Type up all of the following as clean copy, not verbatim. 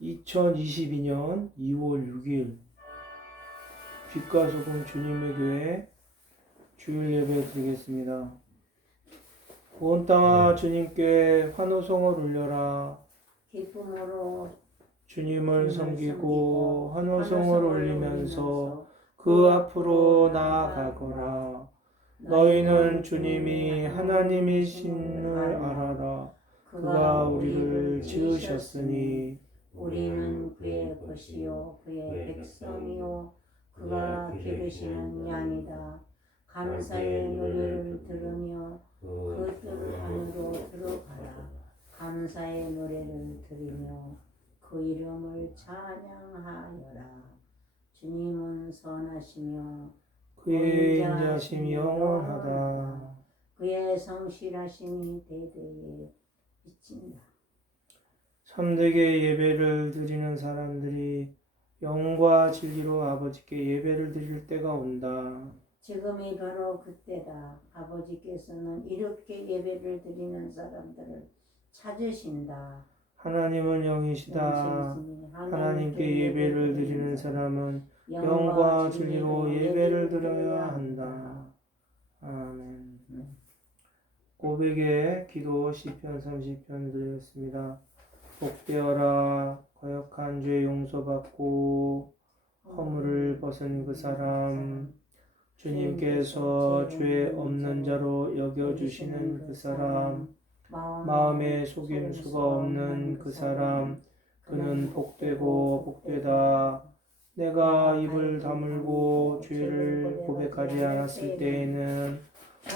2022년 2월 6일 빛과 소금 주님의 교회 주일 예배 드리겠습니다. 온 땅아 주님께 환호성을 울려라. 기쁨으로 주님을 섬기고 환호성을 울리면서 그 앞으로 나아가거라. 너희는 주님이 하나님이신을 알아라. 그가 우리를 지으셨으니 우리는 그의 것이요 그의 백성이요 그가 기르시는 양이다. 감사의 노래를 들으며 그 뜰 안으로 들어가라. 감사의 노래를 들으며 그 이름을 찬양하여라. 주님은 선하시며 그의 인자심이 영원하다. 그의 성실하심이 대대에 미친다. 참되게 예배를 드리는 사람들이 영과 진리로 아버지께 예배를 드릴 때가 온다. 지금이 바로 그때다. 아버지께서는 이렇게 예배를 드리는 사람들을 찾으신다. 하나님은 영이시다. 하나님께 예배를 드리는 사람은 영과 진리로 예배를 드려야 한다. 아멘. 고백의 기도 시편 30편 드리겠습니다. 복되어라. 거역한 죄 용서받고 허물을 벗은 그 사람, 주님께서 죄 없는 자로 여겨주시는 그 사람, 마음에 속임수가 없는 그 사람, 그는 복되고 복되다. 내가 입을 다물고 죄를 고백하지 않았을 때에는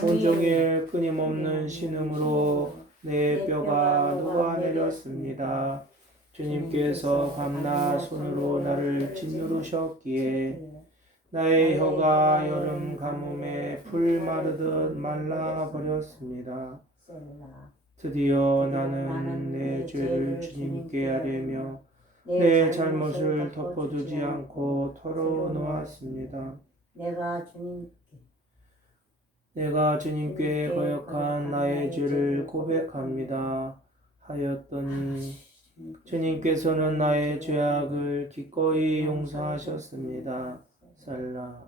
온종일 끊임없는 신음으로 내 뼈가 녹아내렸습니다. 주님께서 밤낮 손으로 나를 짓누르셨기에 나의 혀가 여름 가뭄에 풀 마르듯 말라버렸습니다. 드디어 나는 내 죄를 주님께 아뢰며 내 잘못을 덮어두지 않고 털어놓았습니다. 내가 주님께 거역한 나의 죄를 고백합니다. 하였더니 주님께서는 나의 죄악을 기꺼이 용서하셨습니다. 살라.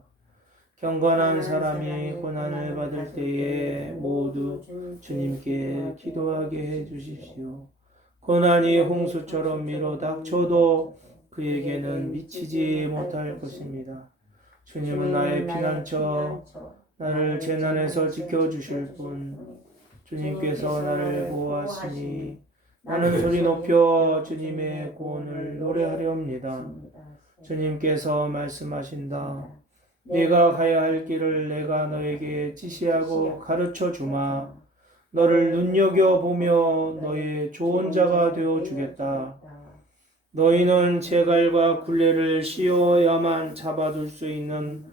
경건한 사람이 고난을 받을 때에 모두 주님께 기도하게 해주십시오. 고난이 홍수처럼 밀어닥쳐도 그에게는 미치지 못할 것입니다. 주님은 나의 피난처, 나를 재난에서 지켜주실 분, 주님께서 나를 보호하시니 나는 소리 높여 주님의 구원을 노래하렵니다. 주님께서 말씀하신다. 네가 가야 할 길을 내가 너에게 지시하고 가르쳐 주마. 너를 눈여겨보며 너의 좋은 자가 되어 주겠다. 너희는 제갈과 굴레를 씌워야만 잡아둘 수 있는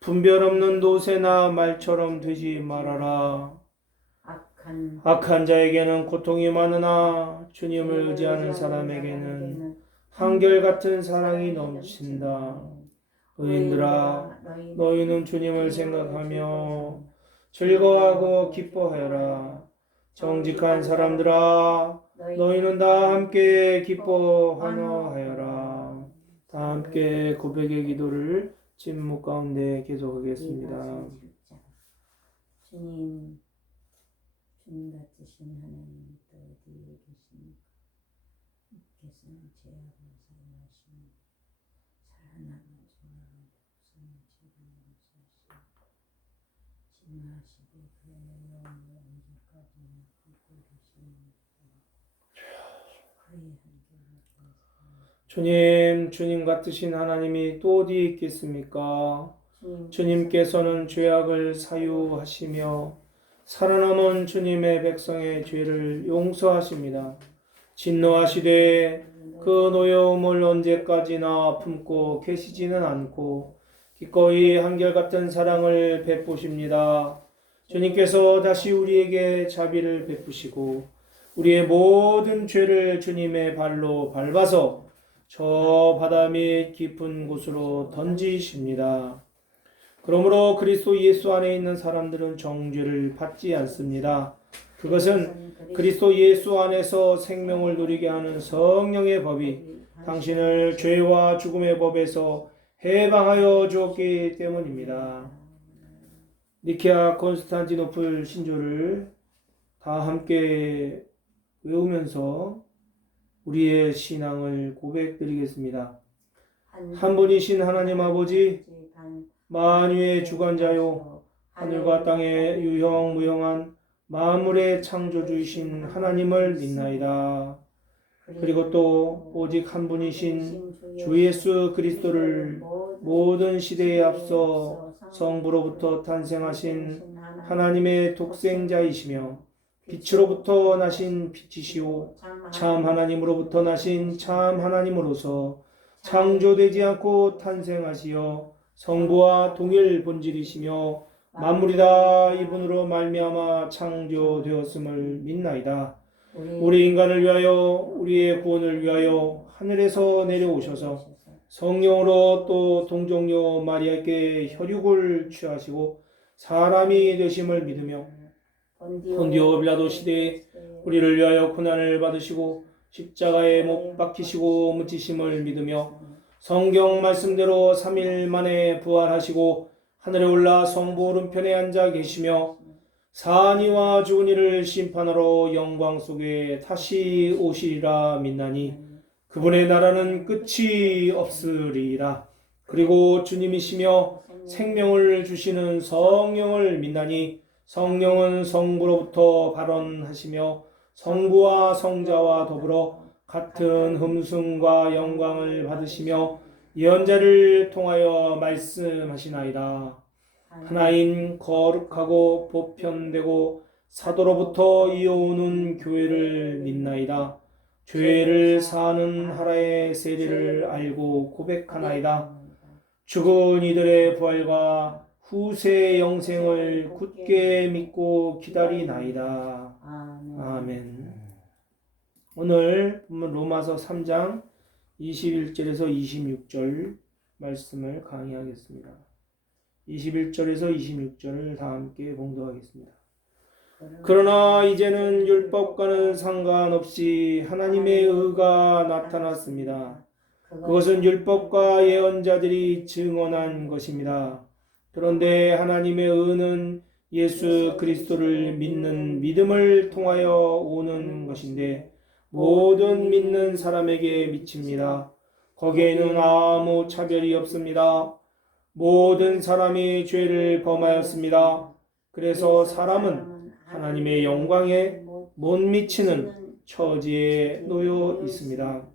분별 없는 노새나 말처럼 되지 말아라. 악한 자에게는 고통이 많으나 주님을 의지하는 사람에게는 한결같은 사랑이 넘친다. 의인들아, 너희는 주님을 생각하며 즐거워하고 기뻐하여라. 정직한 사람들아, 너희는 다 함께 기뻐하여라. 다 함께 고백의 기도를 침묵 가운데 계속하겠습니다. 주님 같으신 하나님 또 어디에 계십니까? 주께서는 죄악을 사용하시며 살아남은 죄악을 복수는 죄를 용서하시고 진노하시고 그의 영원히 언제까지 품고 계시는 그의 한결을 주님 같으신 하나님이 또 어디 있겠습니까? 주님께서는 죄악을 사유하시며 살아남은 주님의 백성의 죄를 용서하십니다. 진노하시되 그 노여움을 언제까지나 품고 계시지는 않고 기꺼이 한결같은 사랑을 베푸십니다. 주님께서 다시 우리에게 자비를 베푸시고 우리의 모든 죄를 주님의 발로 밟아서 저 바다 및 깊은 곳으로 던지십니다. 그러므로 그리스도 예수 안에 있는 사람들은 정죄를 받지 않습니다. 그것은 그리스도 예수 안에서 생명을 누리게 하는 성령의 법이 당신을 죄와 죽음의 법에서 해방하여 주었기 때문입니다. 니케아 콘스탄티노플 신조를 다 함께 외우면서 우리의 신앙을 고백드리겠습니다. 한 분이신 하나님 아버지, 만유의 주관자요 하늘과 땅의 유형무형한 만물의 창조주이신 하나님을 믿나이다. 그리고 또 오직 한 분이신 주 예수 그리스도를 모든 시대에 앞서 성부로부터 탄생하신 하나님의 독생자이시며 빛으로부터 나신 빛이시오 참 하나님으로부터 나신 참 하나님으로서 창조되지 않고 탄생하시어 성부와 동일 본질이시며 만물이 다 이분으로 말미암아 창조되었음을 믿나이다. 우리 인간을 위하여 우리의 구원을 위하여 하늘에서 내려오셔서 성령으로 또 동정녀 마리아께 혈육을 취하시고 사람이 되심을 믿으며 본디오 빌라도 시대에 우리를 위하여 고난을 받으시고 십자가에 못 박히시고 묻히심을 믿으며 성경 말씀대로 3일 만에 부활하시고 하늘에 올라 성부 오른편에 앉아 계시며 사한 이와 죽은 이를 심판하러 영광 속에 다시 오시리라 믿나니 그분의 나라는 끝이 없으리라. 그리고 주님이시며 생명을 주시는 성령을 믿나니 성령은 성부로부터 발원하시며 성부와 성자와 더불어 같은 흠숭과 영광을 받으시며 예언자를 통하여 말씀하시나이다. 하나인 거룩하고 보편되고 사도로부터 이어오는 교회를 믿나이다. 죄를 사하는 하나의 세례를 알고 고백하나이다. 죽은 이들의 부활과 후세 영생을 굳게 믿고 기다리나이다. 아멘. 오늘 본문 로마서 3장 21절에서 26절 말씀을 강의하겠습니다. 21절에서 26절을 다 함께 봉독하겠습니다. 그러나 이제는 율법과는 상관없이 하나님의 의가 나타났습니다. 그것은 율법과 예언자들이 증언한 것입니다. 그런데 하나님의 의는 예수 그리스도를 믿는 믿음을 통하여 오는 것인데 모든 믿는 사람에게 미칩니다. 거기에는 아무 차별이 없습니다. 모든 사람이 죄를 범하였습니다. 그래서 사람은 하나님의 영광에 못 미치는 처지에 놓여 있습니다.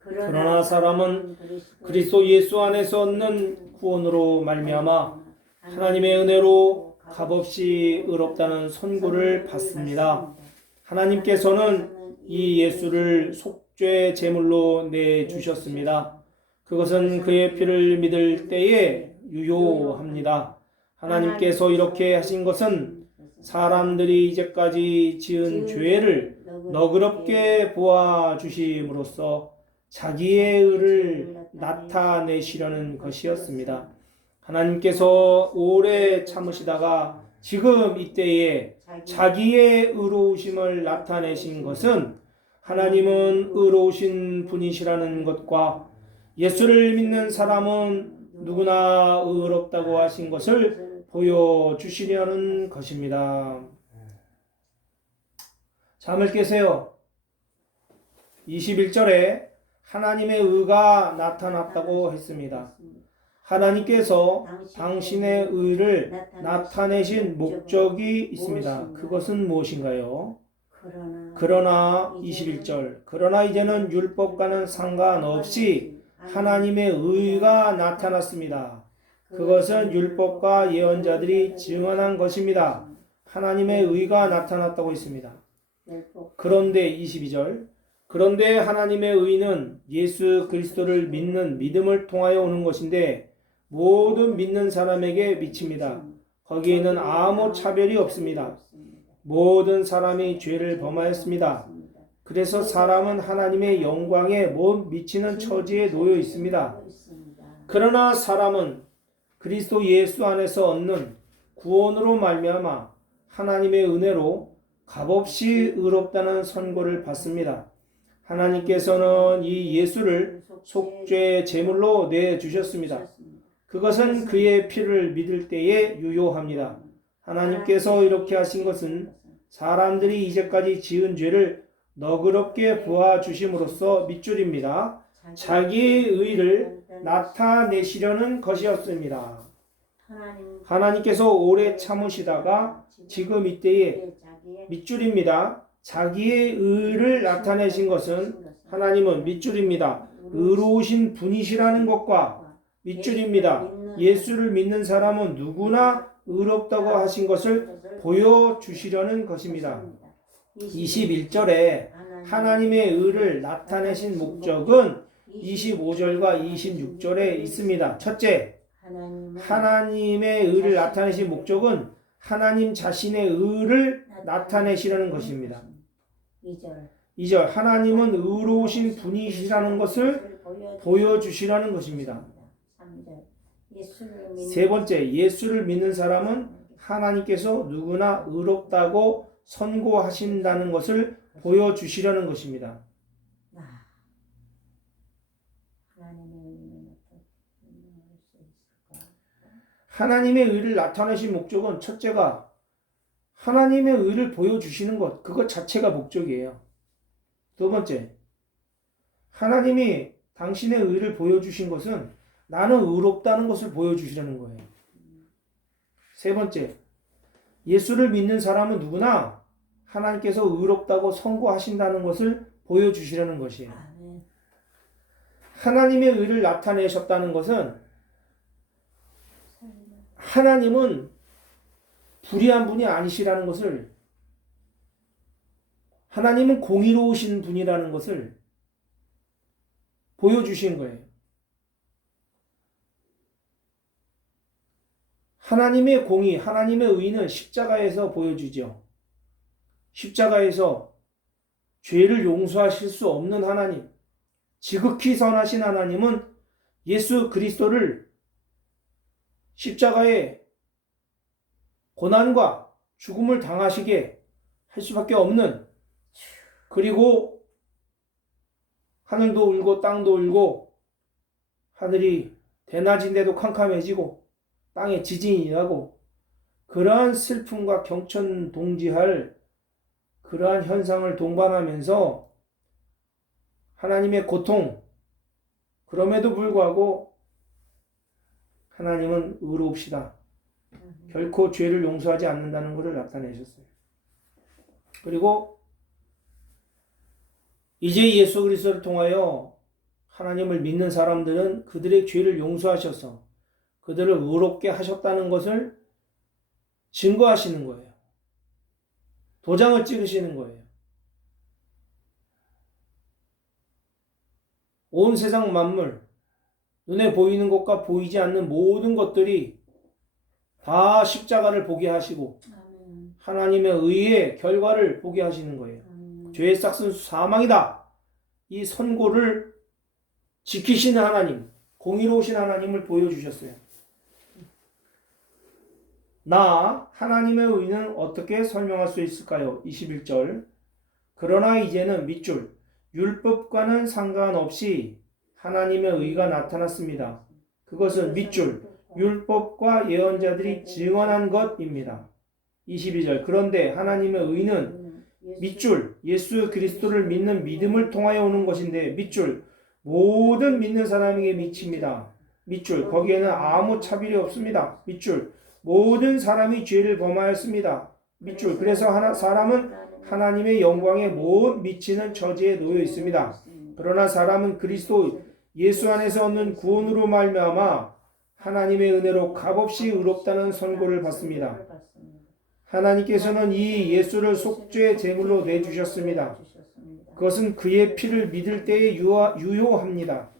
그러나 사람은 그리스도 예수 안에서 얻는 구원으로 말미암아 하나님의 은혜로 값없이 의롭다는 선고를 받습니다. 하나님께서는 이 예수를 속죄 제물로 내주셨습니다. 그것은 그의 피를 믿을 때에 유효합니다. 하나님께서 이렇게 하신 것은 사람들이 이제까지 지은 죄를 너그럽게 보아주심으로써 자기의 의를 나타내시려는 것이었습니다. 하나님께서 오래 참으시다가 지금 이때에 자기의 의로우심을 나타내신 것은 하나님은 의로우신 분이시라는 것과 예수를 믿는 사람은 누구나 의롭다고 하신 것을 보여주시려는 것입니다. 잠을 깨세요. 21절에 하나님의 의가 나타났다고 했습니다. 하나님께서 당신의 의를 나타내신 목적이 있습니다. 그것은 무엇인가요? 그러나 21절 그러나 이제는 율법과는 상관없이 하나님의 의가 나타났습니다. 그것은 율법과 예언자들이 증언한 것입니다. 하나님의 의가 나타났다고 했습니다. 그런데 22절 그런데 하나님의 의는 예수 그리스도를 믿는 믿음을 통하여 오는 것인데 모든 믿는 사람에게 미칩니다. 거기에는 아무 차별이 없습니다. 모든 사람이 죄를 범하였습니다. 그래서 사람은 하나님의 영광에 못 미치는 처지에 놓여 있습니다. 그러나 사람은 그리스도 예수 안에서 얻는 구원으로 말미암아 하나님의 은혜로 값없이 의롭다는 선고를 받습니다. 하나님께서는 이 예수를 속죄 제물로 내주셨습니다. 그것은 그의 피를 믿을 때에 유효합니다. 하나님께서 이렇게 하신 것은 사람들이 이제까지 지은 죄를 너그럽게 부어주심으로써 밑줄입니다. 자기의 의를 나타내시려는 것이었습니다. 하나님께서 오래 참으시다가 지금 이때에 밑줄입니다. 자기의 의를 나타내신 것은 하나님은 밑줄입니다. 의로우신 분이시라는 것과 밑줄입니다. 예수를 믿는 사람은 누구나 의롭다고 하신 것을 보여주시려는 것입니다. 21절에 하나님의 의를 나타내신 목적은 25절과 26절에 있습니다. 첫째, 하나님의 의를 나타내신 목적은 하나님 자신의 의를 나타내시려는 것입니다. 2절, 하나님은 의로우신 분이시라는 것을 보여주시라는 것입니다. 세 번째, 예수를 믿는 사람은 하나님께서 누구나 의롭다고 선고하신다는 것을 보여주시려는 것입니다. 하나님의 의를 나타내신 목적은 첫째가 하나님의 의를 보여주시는 것, 그것 자체가 목적이에요. 두 번째, 하나님이 당신의 의를 보여주신 것은 나는 의롭다는 것을 보여주시려는 거예요. 세 번째, 예수를 믿는 사람은 누구나 하나님께서 의롭다고 선고하신다는 것을 보여주시려는 것이에요. 하나님의 의를 나타내셨다는 것은 하나님은 불의한 분이 아니시라는 것을, 하나님은 공의로우신 분이라는 것을 보여주신 거예요. 하나님의 공의, 하나님의 의는 십자가에서 보여주죠. 십자가에서 죄를 용서하실 수 없는 하나님, 지극히 선하신 하나님은 예수 그리스도를 십자가에 고난과 죽음을 당하시게 할 수밖에 없는, 그리고 하늘도 울고 땅도 울고 하늘이 대낮인데도 캄캄해지고 땅에 지진이 나고 그러한 슬픔과 경천동지할 그러한 현상을 동반하면서 하나님의 고통, 그럼에도 불구하고 하나님은 의로우시다. 결코 죄를 용서하지 않는다는 것을 나타내셨어요. 그리고 이제 예수 그리스도를 통하여 하나님을 믿는 사람들은 그들의 죄를 용서하셔서 그들을 의롭게 하셨다는 것을 증거하시는 거예요. 도장을 찍으시는 거예요. 온 세상 만물, 눈에 보이는 것과 보이지 않는 모든 것들이 다 십자가를 보게 하시고 하나님의 의의 결과를 보게 하시는 거예요. 죄의 싹은 사망이다. 이 선고를 지키시는 하나님, 공의로우신 하나님을 보여주셨어요. 나 하나님의 의는 어떻게 설명할 수 있을까요? 21절. 그러나 이제는 밑줄, 율법과는 상관없이 하나님의 의가 나타났습니다. 그것은 밑줄, 율법과 예언자들이 증언한 것입니다. 22절. 그런데 하나님의 의는 밑줄, 예수 그리스도를 믿는 믿음을 통하여 오는 것인데, 밑줄, 모든 믿는 사람에게 미칩니다. 밑줄, 거기에는 아무 차별이 없습니다. 밑줄, 모든 사람이 죄를 범하였습니다. 밑줄, 그래서 사람은 하나님의 영광에 못 미치는 처지에 놓여 있습니다. 그러나 사람은 그리스도 예수 안에서 얻는 구원으로 말미암아 하나님의 은혜로 값없이 의롭다는 선고를 받습니다. 하나님께서는 이 예수를 속죄 제물로 내주셨습니다. 그것은 그의 피를 믿을 때에 유효합니다.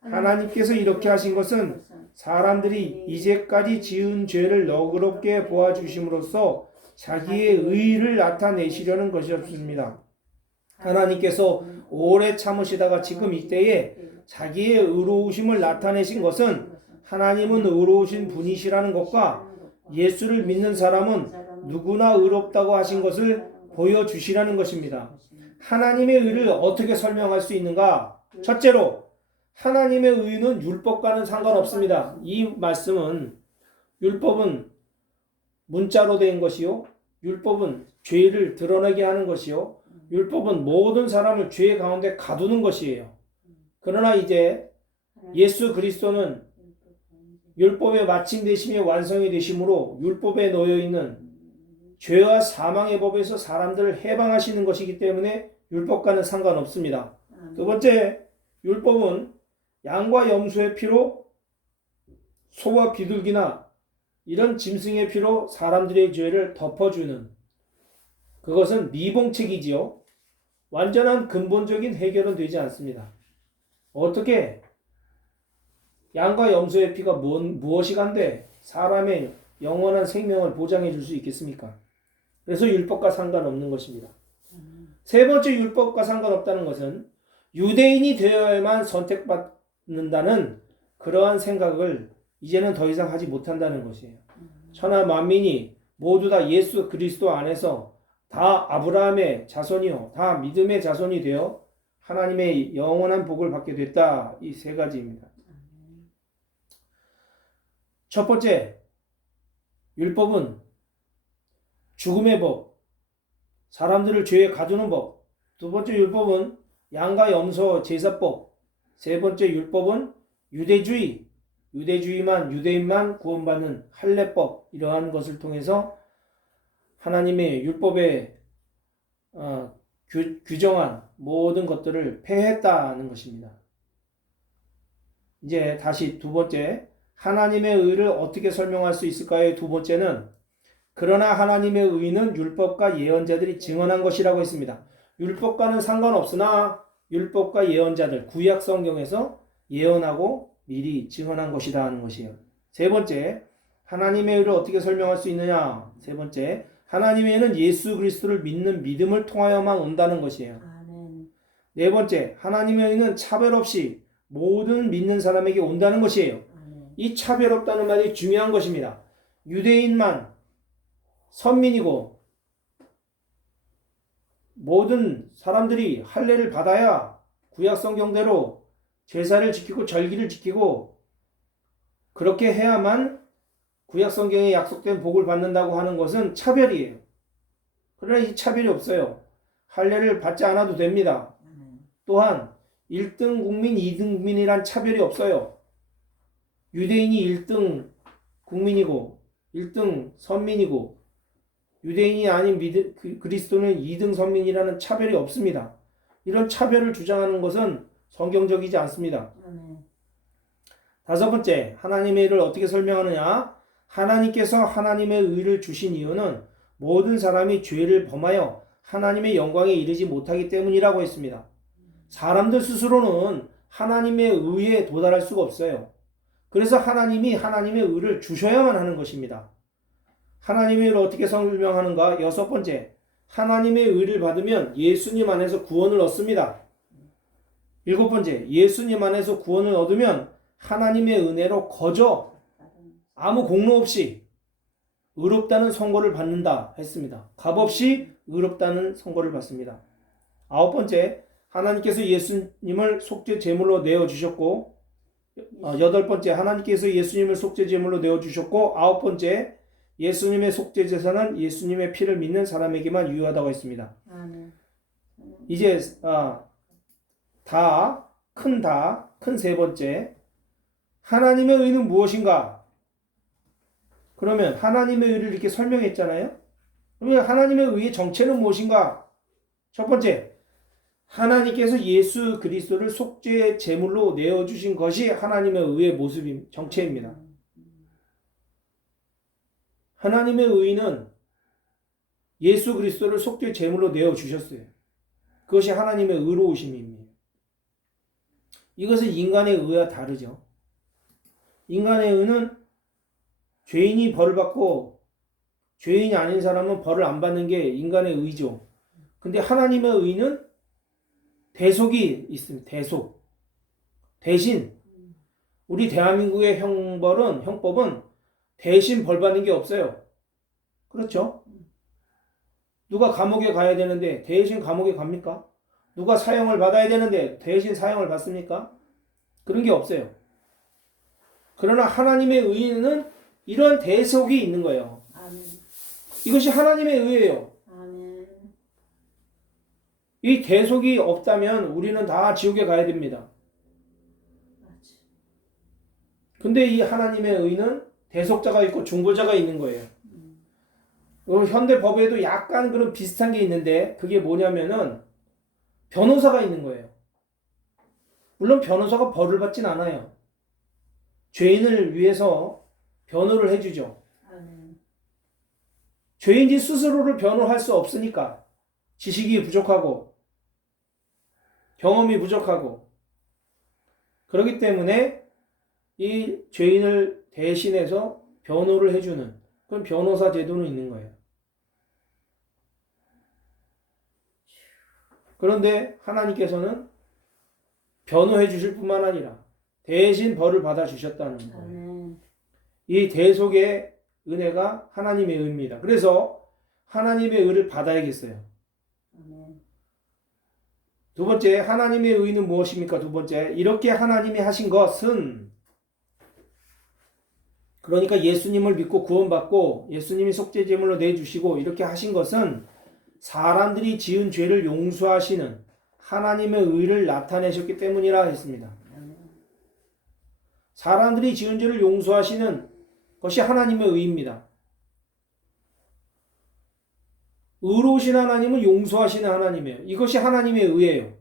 하나님께서 이렇게 하신 것은 사람들이 이제까지 지은 죄를 너그럽게 보아주심으로써 자기의 의를 나타내시려는 것이었습니다. 하나님께서 오래 참으시다가 지금 이때에 자기의 의로우심을 나타내신 것은 하나님은 의로우신 분이시라는 것과 예수를 믿는 사람은 누구나 의롭다고 하신 것을 보여주시라는 것입니다. 하나님의 의를 어떻게 설명할 수 있는가? 첫째로 하나님의 의는 율법과는 상관없습니다. 이 말씀은 율법은 문자로 된 것이요. 율법은 죄를 드러내게 하는 것이요. 율법은 모든 사람을 죄 가운데 가두는 것이에요. 그러나 이제 예수 그리스도는 율법의 마침되심이 완성이 되심으로 율법에 놓여 있는 죄와 사망의 법에서 사람들을 해방하시는 것이기 때문에 율법과는 상관없습니다. 두 번째, 율법은 양과 염소의 피로 소와 비둘기나 이런 짐승의 피로 사람들의 죄를 덮어주는 그것은 미봉책이지요. 완전한 근본적인 해결은 되지 않습니다. 어떻게 양과 염소의 피가 무엇이 간데 사람의 영원한 생명을 보장해 줄 수 있겠습니까? 그래서 율법과 상관없는 것입니다. 세 번째 율법과 상관없다는 것은 유대인이 되어야만 선택받는다는 그러한 생각을 이제는 더 이상 하지 못한다는 것이에요. 천하 만민이 모두 다 예수 그리스도 안에서 다 아브라함의 자손이요, 다 믿음의 자손이 되어 하나님의 영원한 복을 받게 됐다. 이 세 가지입니다. 첫 번째, 율법은 죽음의 법, 사람들을 죄에 가두는 법. 두 번째 율법은 양과 염소 제사법. 세 번째 율법은 유대인만 구원받는 할례법. 이러한 것을 통해서 하나님의 율법에 규정한 모든 것들을 폐했다는 것입니다. 이제 다시 두 번째, 하나님의 의를 어떻게 설명할 수 있을까요? 두 번째는 그러나 하나님의 의는 율법과 예언자들이 증언한 것이라고 했습니다. 율법과는 상관없으나 율법과 예언자들, 구약 성경에서 예언하고 미리 증언한 것이다 하는 것이에요. 세 번째, 하나님의 의를 어떻게 설명할 수 있느냐? 세 번째, 하나님의 의는 예수 그리스도를 믿는 믿음을 통하여만 온다는 것이에요. 네 번째, 하나님의 의는 차별 없이 모든 믿는 사람에게 온다는 것이에요. 이 차별 없다는 말이 중요한 것입니다. 유대인만 선민이고 모든 사람들이 할례를 받아야 구약 성경대로 제사를 지키고 절기를 지키고 그렇게 해야만 구약 성경에 약속된 복을 받는다고 하는 것은 차별이에요. 그러나 이 차별이 없어요. 할례를 받지 않아도 됩니다. 또한 1등 국민, 2등 국민이란 차별이 없어요. 유대인이 1등 국민이고 1등 선민이고 유대인이 아닌 그리스도는 2등 선민이라는 차별이 없습니다. 이런 차별을 주장하는 것은 성경적이지 않습니다. 다섯 번째, 하나님의 의를 어떻게 설명하느냐? 하나님께서 하나님의 의를 주신 이유는 모든 사람이 죄를 범하여 하나님의 영광에 이르지 못하기 때문이라고 했습니다. 사람들 스스로는 하나님의 의에 도달할 수가 없어요. 그래서 하나님이 하나님의 의를 주셔야만 하는 것입니다. 하나님의 의를 어떻게 설명하는가? 여섯 번째, 하나님의 의를 받으면 예수님 안에서 구원을 얻습니다. 일곱 번째, 예수님 안에서 구원을 얻으면 하나님의 은혜로 거저 아무 공로 없이 의롭다는 선고를 받는다 했습니다. 값없이 의롭다는 선고를 받습니다. 아홉 번째, 하나님께서 예수님을 속죄 제물로 내어주셨고, 여덟 번째, 하나님께서 예수님을 속죄 제물로 내어주셨고, 아홉 번째, 예수님의 속죄 제사는 예수님의 피를 믿는 사람에게만 유효하다고 했습니다. 이제 큰 세 번째, 하나님의 의는 무엇인가? 그러면 하나님의 의를 이렇게 설명했잖아요. 그러면 하나님의 의의 정체는 무엇인가? 첫 번째, 하나님께서 예수 그리스도를 속죄의 제물로 내어주신 것이 하나님의 의의 정체입니다. 하나님의 의는 예수 그리스도를 속죄의 제물로 내어주셨어요. 그것이 하나님의 의로우심입니다. 이것은 인간의 의와 다르죠. 인간의 의는 죄인이 벌을 받고 죄인이 아닌 사람은 벌을 안 받는 게 인간의 의죠. 근데 하나님의 의는 대속이 있습니다. 대속. 대신 우리 대한민국의 형법은 대신 벌 받는 게 없어요. 그렇죠? 누가 감옥에 가야 되는데 대신 감옥에 갑니까? 누가 사형을 받아야 되는데 대신 사형을 받습니까? 그런 게 없어요. 그러나 하나님의 의는 이런 대속이 있는 거예요. 아멘. 이것이 하나님의 의예요. 아멘. 이 대속이 없다면 우리는 다 지옥에 가야 됩니다. 맞지. 근데 이 하나님의 의는 대속자가 있고 중보자가 있는 거예요. 현대 법에도 약간 그런 비슷한 게 있는데 그게 뭐냐면은 변호사가 있는 거예요. 물론 변호사가 벌을 받진 않아요. 죄인을 위해서 변호를 해주죠. 아멘. 죄인이 스스로를 변호할 수 없으니까 지식이 부족하고 경험이 부족하고 그렇기 때문에 이 죄인을 대신해서 변호를 해주는 그런 변호사 제도는 있는 거예요. 그런데 하나님께서는 변호해 주실 뿐만 아니라 대신 벌을 받아 주셨다는 거예요. 아멘. 이 대속의 은혜가 하나님의 의입니다. 그래서 하나님의 의를 받아야겠어요. 아멘. 두 번째, 하나님의 의는 무엇입니까? 두 번째, 이렇게 하나님이 하신 것은 그러니까 예수님을 믿고 구원받고 예수님이 속죄제물로 내주시고 이렇게 하신 것은 사람들이 지은 죄를 용서하시는 하나님의 의를 나타내셨기 때문이라 했습니다. 사람들이 지은 죄를 용서하시는 것이 하나님의 의입니다. 의로우신 하나님은 용서하시는 하나님이에요. 이것이 하나님의 의예요.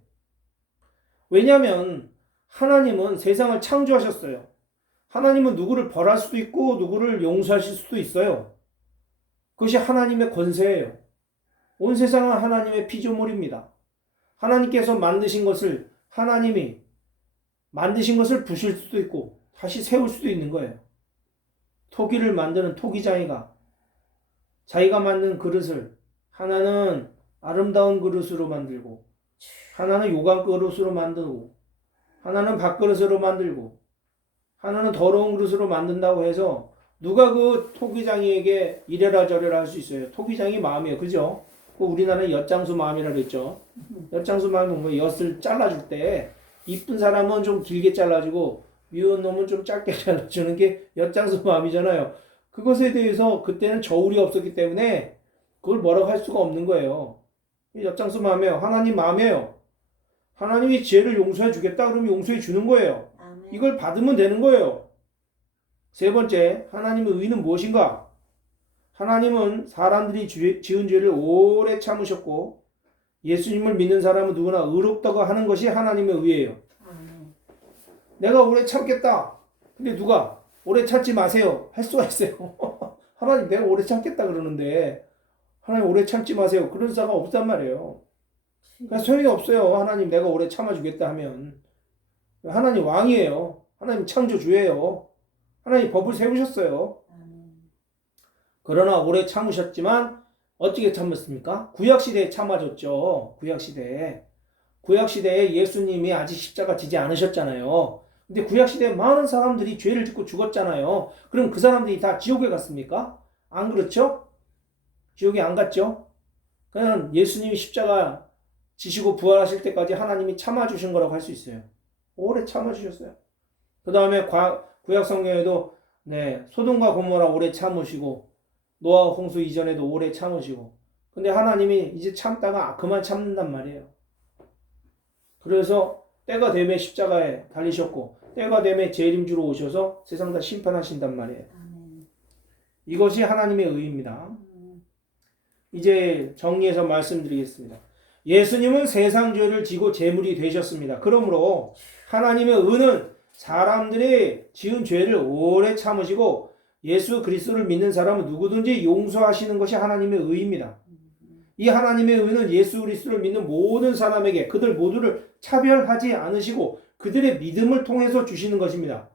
왜냐하면 하나님은 세상을 창조하셨어요. 하나님은 누구를 벌할 수도 있고 누구를 용서하실 수도 있어요. 그것이 하나님의 권세예요. 온 세상은 하나님의 피조물입니다. 하나님께서 만드신 것을 하나님이 만드신 것을 부실 수도 있고 다시 세울 수도 있는 거예요. 토기를 만드는 토기장이가 자기가 만든 그릇을 하나는 아름다운 그릇으로 만들고 하나는 요강 그릇으로 만들고 하나는 밥그릇으로 만들고 하나는 더러운 그릇으로 만든다고 해서 누가 그 토기장이에게 이래라 저래라 할 수 있어요. 토기장이 마음이에요. 그죠? 우리나라는 엿장수 마음이라 그랬죠. 엿장수 마음은 뭐 엿을 잘라줄 때 이쁜 사람은 좀 길게 잘라주고 미운 놈은 좀 짧게 잘라주는 게 엿장수 마음이잖아요. 그것에 대해서 그때는 저울이 없었기 때문에 그걸 뭐라고 할 수가 없는 거예요. 엿장수 마음이에요. 하나님 마음이에요. 하나님이 죄를 용서해 주겠다 그러면 용서해 주는 거예요. 아멘. 이걸 받으면 되는 거예요. 세 번째, 하나님의 의는 무엇인가? 하나님은 사람들이 지은 죄를 오래 참으셨고 예수님을 믿는 사람은 누구나 의롭다고 하는 것이 하나님의 의예요. 아멘. 내가 오래 참겠다. 근데 누가 오래 참지 마세요. 할 수가 있어요. 하나님 내가 오래 참겠다 그러는데 하나님 오래 참지 마세요. 그런 사람 없단 말이에요. 그러니까 소용이 없어요. 하나님 내가 오래 참아주겠다 하면. 하나님 왕이에요. 하나님 창조주예요. 하나님 법을 세우셨어요. 그러나 오래 참으셨지만 어떻게 참았습니까? 구약시대에 참아줬죠. 구약시대에. 구약시대에 예수님이 아직 십자가 지지 않으셨잖아요. 근데 구약시대에 많은 사람들이 죄를 짓고 죽었잖아요. 그럼 그 사람들이 다 지옥에 갔습니까? 안 그렇죠? 지옥에 안 갔죠? 그냥 예수님이 십자가 지시고 부활하실 때까지 하나님이 참아주신 거라고 할 수 있어요. 오래 참아주셨어요. 그 다음에 구약 성경에도 소돔과 고모라 오래 참으시고 노아 홍수 이전에도 오래 참으시고 근데 하나님이 이제 참다가 그만 참는단 말이에요. 그래서 때가 되면 십자가에 달리셨고 때가 되면 재림주로 오셔서 세상 다 심판하신단 말이에요. 이것이 하나님의 의입니다. 이제 정리해서 말씀드리겠습니다. 예수님은 세상 죄를 지고 제물이 되셨습니다. 그러므로 하나님의 의는 사람들이 지은 죄를 오래 참으시고 예수 그리스도를 믿는 사람은 누구든지 용서하시는 것이 하나님의 의입니다. 이 하나님의 의는 예수 그리스도를 믿는 모든 사람에게 그들 모두를 차별하지 않으시고 그들의 믿음을 통해서 주시는 것입니다.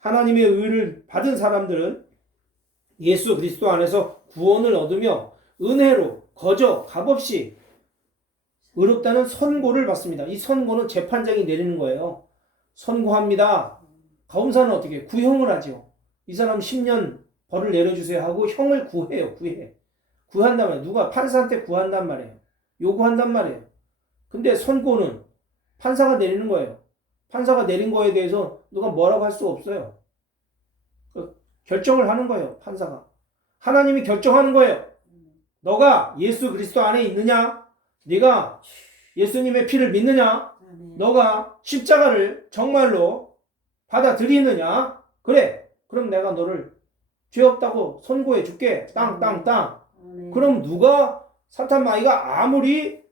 하나님의 의를 받은 사람들은 예수 그리스도 안에서 구원을 얻으며 은혜로 거저 값없이 의롭다는 선고를 받습니다. 이 선고는 재판장이 내리는 거예요. 선고합니다. 가운사는 어떻게 구형을 하죠. 이 사람 10년 벌을 내려주세요 하고 형을 구해요. 구한단 말이에요. 누가 판사한테 구한단 말이에요. 요구한단 말이에요. 근데 선고는 판사가 내리는 거예요. 판사가 내린 거에 대해서 누가 뭐라고 할 수 없어요. 결정을 하는 거예요. 판사가. 하나님이 결정하는 거예요. 너가 예수 그리스도 안에 있느냐? 네가 예수님의 피를 믿느냐? 너가 십자가를 정말로 받아들이느냐? 그래. 그럼 내가 너를 죄 없다고 선고해 줄게. 땅땅땅. 그럼 누가 사탄 마귀가 아무리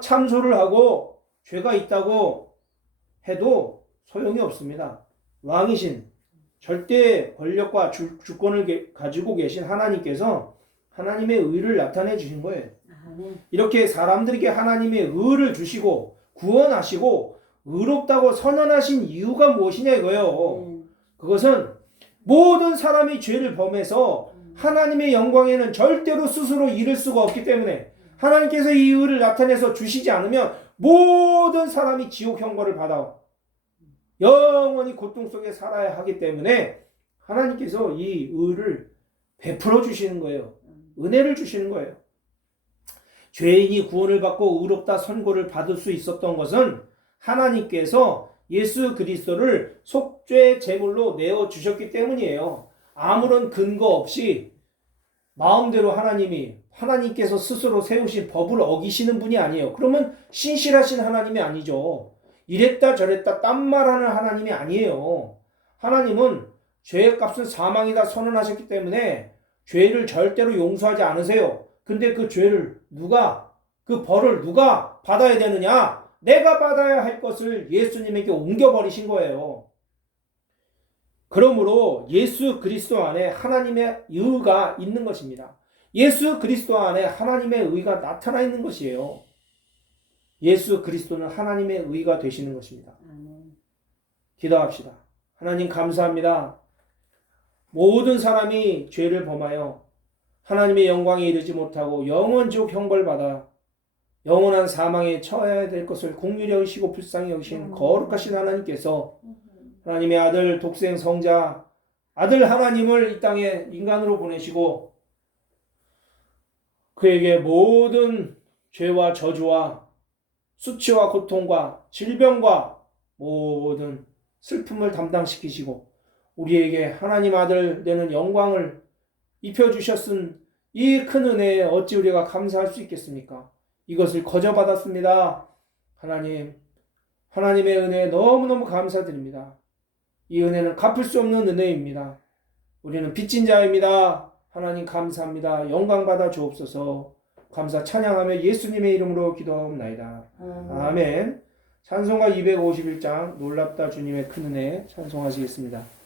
참소를 하고 죄가 있다고 해도 소용이 없습니다. 왕이신 절대 권력과 주권을 가지고 계신 하나님께서 하나님의 의를 나타내 주신 거예요. 이렇게 사람들에게 하나님의 의를 주시고 구원하시고 의롭다고 선언하신 이유가 무엇이냐 이거예요. 그것은 모든 사람이 죄를 범해서 하나님의 영광에는 절대로 스스로 이를 수가 없기 때문에 하나님께서 이 의를 나타내서 주시지 않으면 모든 사람이 지옥 형벌을 받아 영원히 고통 속에 살아야 하기 때문에 하나님께서 이 의를 베풀어 주시는 거예요. 은혜를 주시는 거예요. 죄인이 구원을 받고 의롭다 선고를 받을 수 있었던 것은 하나님께서 예수 그리스도를 속죄 제물로 내어 주셨기 때문이에요. 아무런 근거 없이 마음대로 하나님께서 스스로 세우신 법을 어기시는 분이 아니에요. 그러면 신실하신 하나님이 아니죠. 이랬다 저랬다 딴말하는 하나님이 아니에요. 하나님은 죄의 값은 사망이다 선언하셨기 때문에 죄를 절대로 용서하지 않으세요. 근데 그 죄를 그 벌을 누가 받아야 되느냐? 내가 받아야 할 것을 예수님에게 옮겨버리신 거예요. 그러므로 예수 그리스도 안에 하나님의 의가 있는 것입니다. 예수 그리스도 안에 하나님의 의가 나타나 있는 것이에요. 예수 그리스도는 하나님의 의가 되시는 것입니다. 기도합시다. 하나님 감사합니다. 모든 사람이 죄를 범하여 하나님의 영광에 이르지 못하고 영원 지옥 형벌받아 영원한 사망에 처해야 될 것을 긍휼히 여기시고 불쌍히 여기신 거룩하신 하나님께서 하나님의 아들 독생 성자 아들 하나님을 이 땅에 인간으로 보내시고 그에게 모든 죄와 저주와 수치와 고통과 질병과 모든 슬픔을 담당시키시고 우리에게 하나님 아들 되는 영광을 입혀주셨은 이 큰 은혜에 어찌 우리가 감사할 수 있겠습니까? 이것을 거저받았습니다. 하나님의 은혜에 너무너무 감사드립니다. 이 은혜는 갚을 수 없는 은혜입니다. 우리는 빚진 자입니다. 하나님 감사합니다. 영광 받아 주옵소서. 감사 찬양하며 예수님의 이름으로 기도하옵나이다. 아멘. 찬송가 251장 놀랍다 주님의 큰 은혜 찬송하시겠습니다.